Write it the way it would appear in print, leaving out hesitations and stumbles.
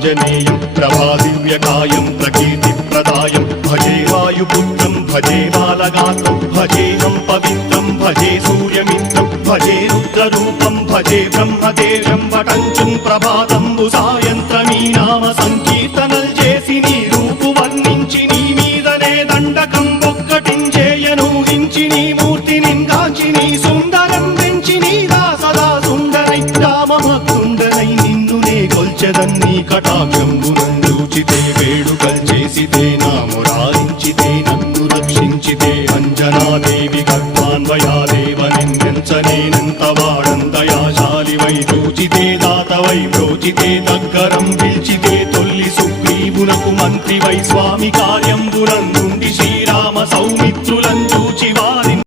ఆంజనేయం ప్రభాదివ్యకాయం ప్రకీర్తిప్రదాయం భజే వాయుపుత్రం భజే బాలగాత్రం భజేహం పవిత్రం భజే సూర్యమిత్రం భజే రుద్రరూపం భజే బ్రహ్మదేవం వటంచుం ప్రభాతంబు సాయంత్రమీ నామ సంకీర్తనల్ చేసి నీ రూపు వర్ణించి నీ మీదనే దండకం ఒక్కటించేయనూహించి నీ మూర్తిని గాంచి నీ సుందరం పెంచి నీ దాసదా సుందరై రామభక్తుండరై నిన్నునే కొల్చెదన్నీ కటాక్షంబునందూచితే వేడుకల్ చేసితే నా మురారించితే నన్ను రక్షించితే అంజనాదేవి గర్భాన్వయాదేవనెంచనేనంత వాడందయాశాలివై చూచితే దాతవై బ్రోచితే దగ్గరం పిల్చితే తొల్లి సుగ్రీవునకు మంత్రివై స్వామి కార్యంబునందుండి శ్రీరామ సౌమిత్రులం చూచి వారి